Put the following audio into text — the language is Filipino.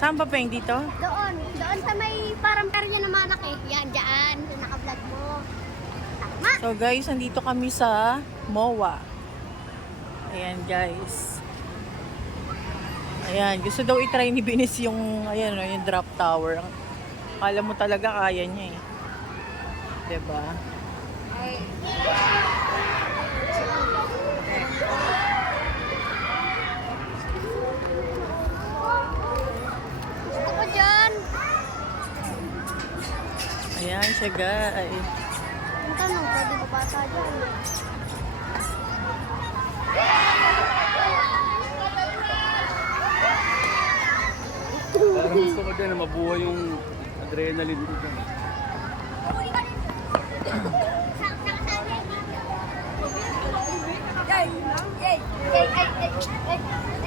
Saan ba, Peng? Dito? Doon. Doon sa may parang perya na malaki. Yan, dyan. Yung naka-vlog mo. Tama. So guys, nandito kami sa MOA. Ayan guys. Ayan, gusto daw i-try ni Binis yung, ayan, yung drop tower. Akala mo talaga kaya niya eh. Diba? Gusto ko dyan. Ayan siya guys. Ang tanong, pwede ba bata dyan? Parang gusto ko dyan na mabuhay yung adrenaline ko dyan. Yay! Yay! Yay! Yay! Yay!